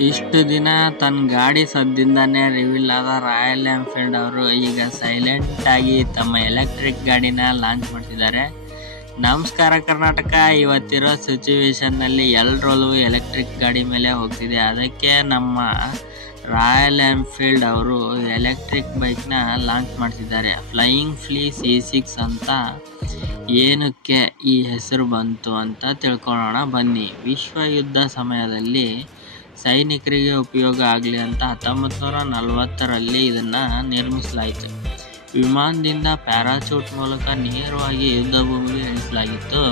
ಇಷ್ಟು ದಿನ ತನ್ನ ಗಾಡಿ ಸದ್ದಿಂದಾನೇ ರಿವೀಲ್ ಆದ ರಾಯಲ್ ಎನ್ಫೀಲ್ಡ್ ಅವರು ಈಗ ಸೈಲೆಂಟ್ ಆಗಿ ತಮ್ಮ ಎಲೆಕ್ಟ್ರಿಕ್ ಗಾಡಿನ ಲಾಂಚ್ ಮಾಡ್ತಿದ್ದಾರೆ. ನಮಸ್ಕಾರ ಕರ್ನಾಟಕ. ಇವತ್ತಿರೋ ಸಿಚುವೇಶನ್ನಲ್ಲಿ ಎಲ್ಲರಲ್ಲೂ ಎಲೆಕ್ಟ್ರಿಕ್ ಗಾಡಿ ಮೇಲೆ ಹೋಗ್ತಿದೆ. ಅದಕ್ಕೆ ನಮ್ಮ ರಾಯಲ್ ಎನ್ಫೀಲ್ಡ್ ಅವರು ಎಲೆಕ್ಟ್ರಿಕ್ ಬೈಕ್ನ ಲಾಂಚ್ ಮಾಡ್ತಿದ್ದಾರೆ. ಫ್ಲೈಯಿಂಗ್ ಫ್ಲೀಸ್ E6 ಅಂತ ಏನಕ್ಕೆ ಈ ಹೆಸರು ಬಂತು ಅಂತ ತಿಳ್ಕೊಳ್ಳೋಣ ಬನ್ನಿ. ವಿಶ್ವ ಯುದ್ಧ ಸಮಯದಲ್ಲಿ ಸೈನಿಕರಿಗೆ ಉಪಯೋಗ ಆಗಲಿ ಅಂತ 1940ರಲ್ಲಿ ಇದನ್ನು ನಿರ್ಮಿಸಲಾಯಿತು. ವಿಮಾನದಿಂದ ಪ್ಯಾರಾಚೂಟ್ ಮೂಲಕ ನೇರವಾಗಿ ಯುದ್ಧ ಭೂಮಿಗೆ ಇಳಿಸಲಾಗಿತ್ತು.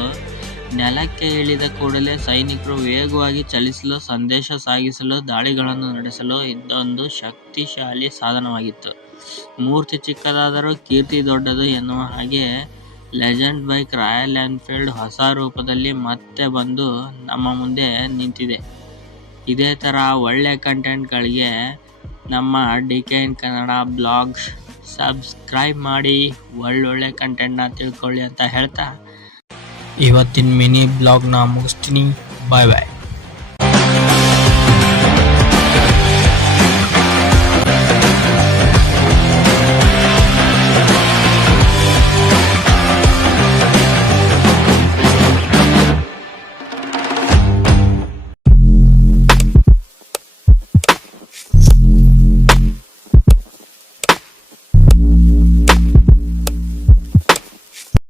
ನೆಲಕ್ಕೆ ಇಳಿದ ಕೂಡಲೇ ಸೈನಿಕರು ವೇಗವಾಗಿ ಚಲಿಸಲು, ಸಂದೇಶ ಸಾಗಿಸಲು, ದಾಳಿಗಳನ್ನು ನಡೆಸಲು ಇದೊಂದು ಶಕ್ತಿಶಾಲಿ ಸಾಧನವಾಗಿತ್ತು. ಮೂರ್ತಿ ಚಿಕ್ಕದಾದರೂ ಕೀರ್ತಿ ದೊಡ್ಡದು ಎನ್ನುವ ಹಾಗೆ ಲೆಜೆಂಡ್ ಬೈಕ್ ರಾಯಲ್ ಎನ್ಫೀಲ್ಡ್ ಹೊಸ ರೂಪದಲ್ಲಿ ಮತ್ತೆ ಬಂದು ನಮ್ಮ ಮುಂದೆ ನಿಂತಿದೆ. ಇದೇ ಥರ ಒಳ್ಳೆ ಕಂಟೆಂಟ್ಗಳಿಗೆ ನಮ್ಮ DKN ಕನ್ನಡ ಬ್ಲಾಗ್ ಸಬ್ಸ್ಕ್ರೈಬ್ ಮಾಡಿ ಒಳ್ಳೊಳ್ಳೆ ಕಂಟೆಂಟ್ನ ತಿಳ್ಕೊಳ್ಳಿ ಅಂತ ಹೇಳ್ತಾ ಇವತ್ತಿನ ಮಿನಿ ಬ್ಲಾಗ್ನ ಮುಗಿಸ್ತೀನಿ. ಬಾಯ್ ಬಾಯ್.